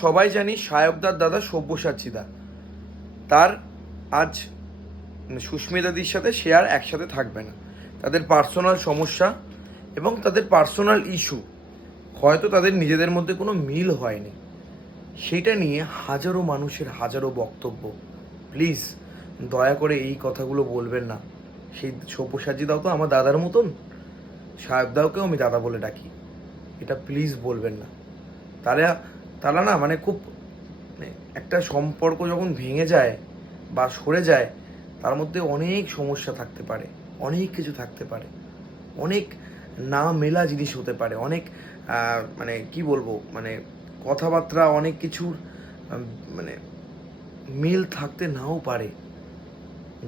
সবাই জানি সায়কদার দাদা সব্যসাচীদা তার আজ সুস্মিতাদির সাথে সে আর একসাথে থাকবে না। তাদের পার্সোনাল সমস্যা এবং তাদের পার্সোনাল ইস্যু হয়তো তাদের নিজেদের মধ্যে কোনো মিল হয়নি। সেটা নিয়ে হাজারো মানুষের হাজারো বক্তব্য। প্লিজ, দয়া করে এই কথাগুলো বলবেন না। সেই সব্যসাচীদাও তো আমার দাদার মতন। সাহেবদাওকেও আমি দাদা বলে ডাকি। এটা প্লিজ বলবেন না। তারা তারা না মানে খুব মানে একটা সম্পর্ক যখন ভেঙে যায় বা সরে যায়, তার মধ্যে অনেক সমস্যা থাকতে পারে, অনেক কিছু থাকতে পারে। অনেক না মেলা জিনিস হতে পারে, অনেক মানে কি বলব মানে কথাবার্তা অনেক কিছুর মানে মিল থাকতে নাও পারে।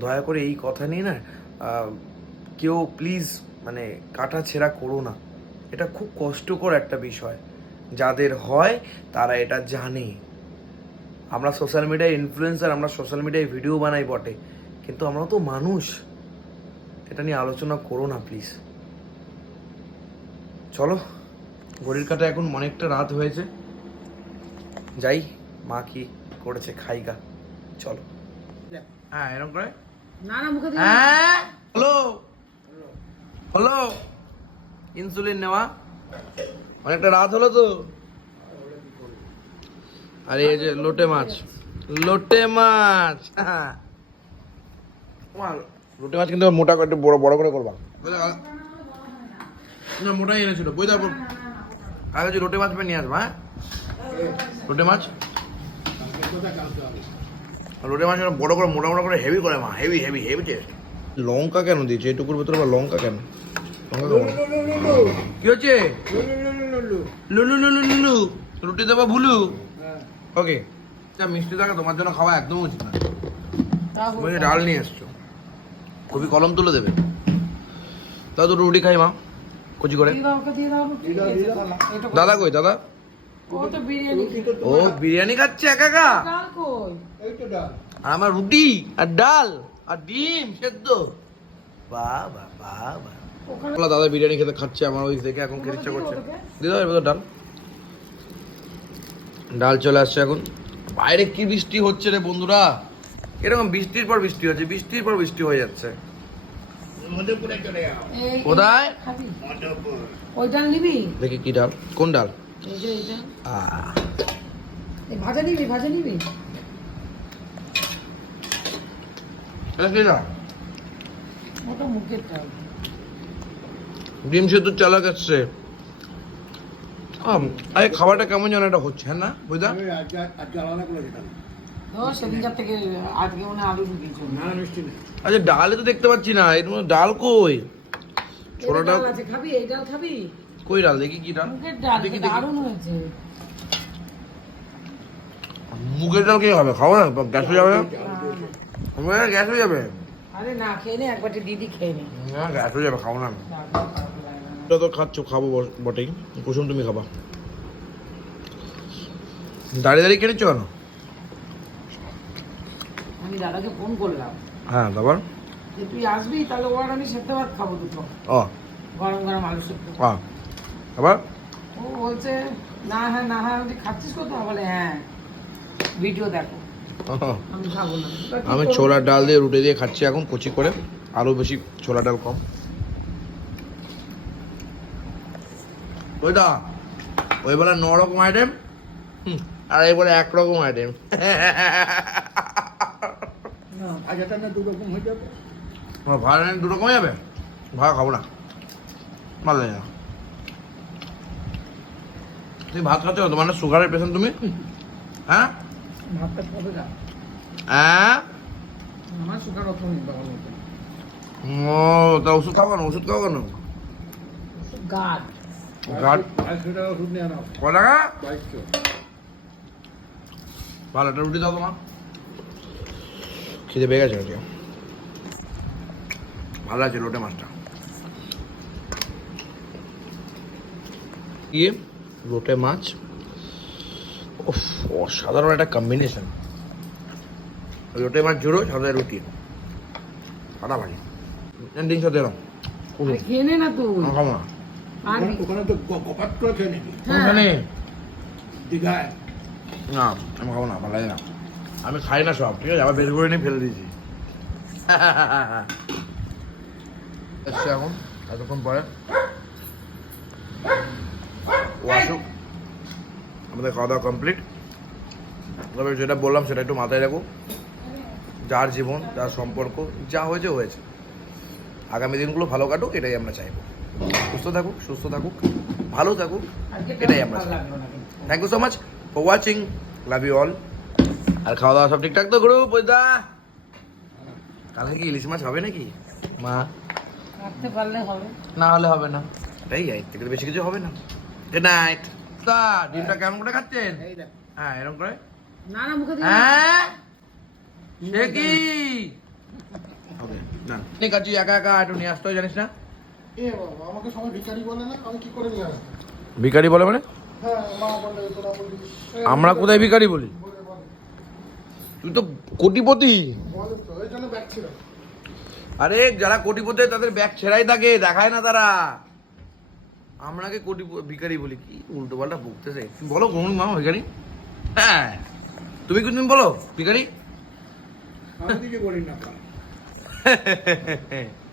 দয়া করে এই কথা নিয়ে না কেউ প্লিজ মানে কাটা ছেঁড়া করো না। এটা খুব কষ্টকর একটা বিষয়। যাদের হয় তারা এটা জানে। আমরা সোশ্যাল মিডিয়ায় ইনফ্লুয়েন্সার আমরা সোশ্যাল মিডিয়ায় ভিডিও বানাই বটে কিন্তু আমরা তো মানুষ। এটা নিয়ে আলোচনা করো না প্লিজ চলো ঘড়ির কাটা এখন অনেকটা রাত হয়েছে। যাই মা কি করেছে খাইগা চলো। হ্যাঁ এরকম করে? না না মুখে হ্যাঁ? হ্যালো? হ্যালো? ইনসুলিন নেওয়া? অনেকটা রাত হলো তো। আরে এই যে লোটে মাছ। লোটে মাছ। লোটে মাছ কিন্তু মোটা করে বড় বড় করে করবা। না মোটাই এনেছিল। বই তারপর আগে যে লোটে মাছ পেয়ে নিয়ে আসবা হ্যাঁ? লোটে মাছ? লোটে মাছ বড় করে মোটা মোটা করে হেভি করে মা। Heavy heavy heavy taste. লঙ্কা কেন দিয়েছে? এটুকুর ভেতরে লঙ্কা কেন? লঙ্কা কেমন? কি হচ্ছে? লুলু। লুলু লুলু রুটি দেবো ভুলু। ওকে। যা মিষ্টি থাকা তোমার জন্য খাওয়া একদম উচিত না তুমি ডাল নিয়ে এসছো। খুবই কলম তুলে দেবে। তাও দুটো রুটি খাই মা কুচি করে। ওকে। দাদা কই দাদা? ও বিরিয়ানি। ও বিরিয়ানি খাচ্ছে একা একা? আর আমার রুটি আর ডাল আর ডিম সেদ্ধ। বাহ বাহ। ওখানে দাদা বিরিয়ানি খেতে খাচ্ছে আমার ওই দেখে এখন খেতে ইচ্ছা করছে। দিয়ে দাও এবার ডাল। ডাল চলে আসছে এখন। বাইরে কি বৃষ্টি হচ্ছে রে বন্ধুরা? এরকম বৃষ্টির পর বৃষ্টি হচ্ছে বৃষ্টির পর বৃষ্টি হয়ে যাচ্ছে। কোথায়? ওই ডাল নিবি? দেখি কি ডাল। কোন ডাল? ভাজা নিবি ভাজা নিবি? এটা কি ডাল? ওটা মুখের ডাল। ডিম সেদ্ধ চালা যাচ্ছে আরে খাবারটা কেমন যেন এটা হচ্ছে হ্যাঁ না বুঝলা? আচ্ছা ডালে তো দেখতে পাচ্ছি না এর মধ্যে ডাল কই? ছোট ডাল খাবি? এই ডাল খাবি? কই ডাল? দেখি কি ডাল। দেখি, দারুণ হয়েছে। মুগের ডাল কে হবে খাব না? গ্যাস হয়ে যাবে গ্যাস হয়ে যাবে? আরে না খেয়ে নে একবারটি দিদি খেয়ে নে। না গ্যাস হয়ে যাবে খাব না এটা তো খাচ্ছ খাব বটেই। কুসুম তুমি খাবা। দাঁড়িয়ে দাঁড়িয়ে কেনেছো কেন? আমি দাদাকে ফোন করলাম। হ্যাঁ তারপর? যে তুই আসবি? তাহলে ওর আমি সেদ্ধ ভাত খাব দুটো। ও। গরম গরম আলু সেদ্ধ। আ আবার ও বলছে না হ্যাঁ না হ্যাঁ আমি খাচ্ছিস বলে হ্যাঁ ভিডিও দেখো। আমি কি আমি? ছোলার ডাল দিয়ে রুটি দিয়ে খাচ্ছি এখন কচি করে। আরও বেশি ছোলা ডাল কম। ওইটা ওই বলে ন রকম আইটেম আর এই বলে এক রকম আইটেম ভাড়া দু রকম যাবে? ভাড়া খাব না। ভালো লাগে না। তুমি ভাত খাচ্ছ? তোমার সুগারের পেশেন্ট তুমি? হ্যাঁ? ভাতটা খাবে না হ্যাঁ? আমার সুগার অত নেই বাবার মতো ও তা ওষুধ কেন ওষুধ খাব কেন ক টাকা? ভালো একটা রুটি দাও তোমার। খিদে পেয়ে গেছে আজকে ভালো আছে লোটে মাছটা। কি? লোটে মাছ? অসাধারণ একটা কম্বিনেশন লোটে মাছ ঝুড়ো সাদা রুটি ফাটাফাটি ডিম সাথে এরকম খেয়ে নে না তুই। না ওখানে তো গ- করে খেয়ে নিবি। হ্যাঁ। ওখানে? দীঘায়। না আমি খাব না ভালো লাগে না। আমি খাই না সব ঠিক আছে? আবার বের করে নিয়ে ফেলে দিয়েছি। এসছে এখন এতক্ষণ পরে ও আসুক আমাদের খাওয়া দাওয়া কমপ্লিট তবে যেটা বললাম সেটা একটু মাথায় রাখো। যার জীবন যার সম্পর্ক যা হয়েছে হয়েছে। আগামী দিনগুলো ভালো কাটুক এটাই আমরা চাইব। সুস্থ থাকুক সুস্থ থাকুক ভালো থাকুক এটাই আমরা চাই। Thank you so much for watching love you all আর খাওয়া দাওয়া সব ঠিকঠাক তো গুরু পয়দা কালকে কি ইলিশ মাছ হবে নাকি? মা। রাখতে পারলে হবে। না হলে হবে না। এটাই এর থেকে বেশি কিছু হবে না। গুড নাইট তা ডিমটা কেমন করে খাচ্ছেন? হ্যাঁ এরকম করে। না না মুখে হ্যাঁ? সে কি? ঠিক আছে একা একা একটু নিয়ে আসতে হয় জানিস না? আমাকে সবাই ভিখারি বলে না? আমি কি করে নিয়ে আসব? ভিখারি বলে মানে? হ্যাঁ আমরা কোথায় ভিখারি বলি? তুই তো কোটিপতি। বলে তো ওই জন্য ব্যাগ ছিল। আরে যারা কোটিপতি তাদের ব্যাগ ছেড়াই থাকে দেখায় না তারা। আমরাকে কোটি ভিখারি বলি কি উল্টো পাল্টা বকতেছে? বলো কোন মা ভিখারি। হ্যাঁ। তুমি কোনদিন বলো ভিখারি। আমি বলি না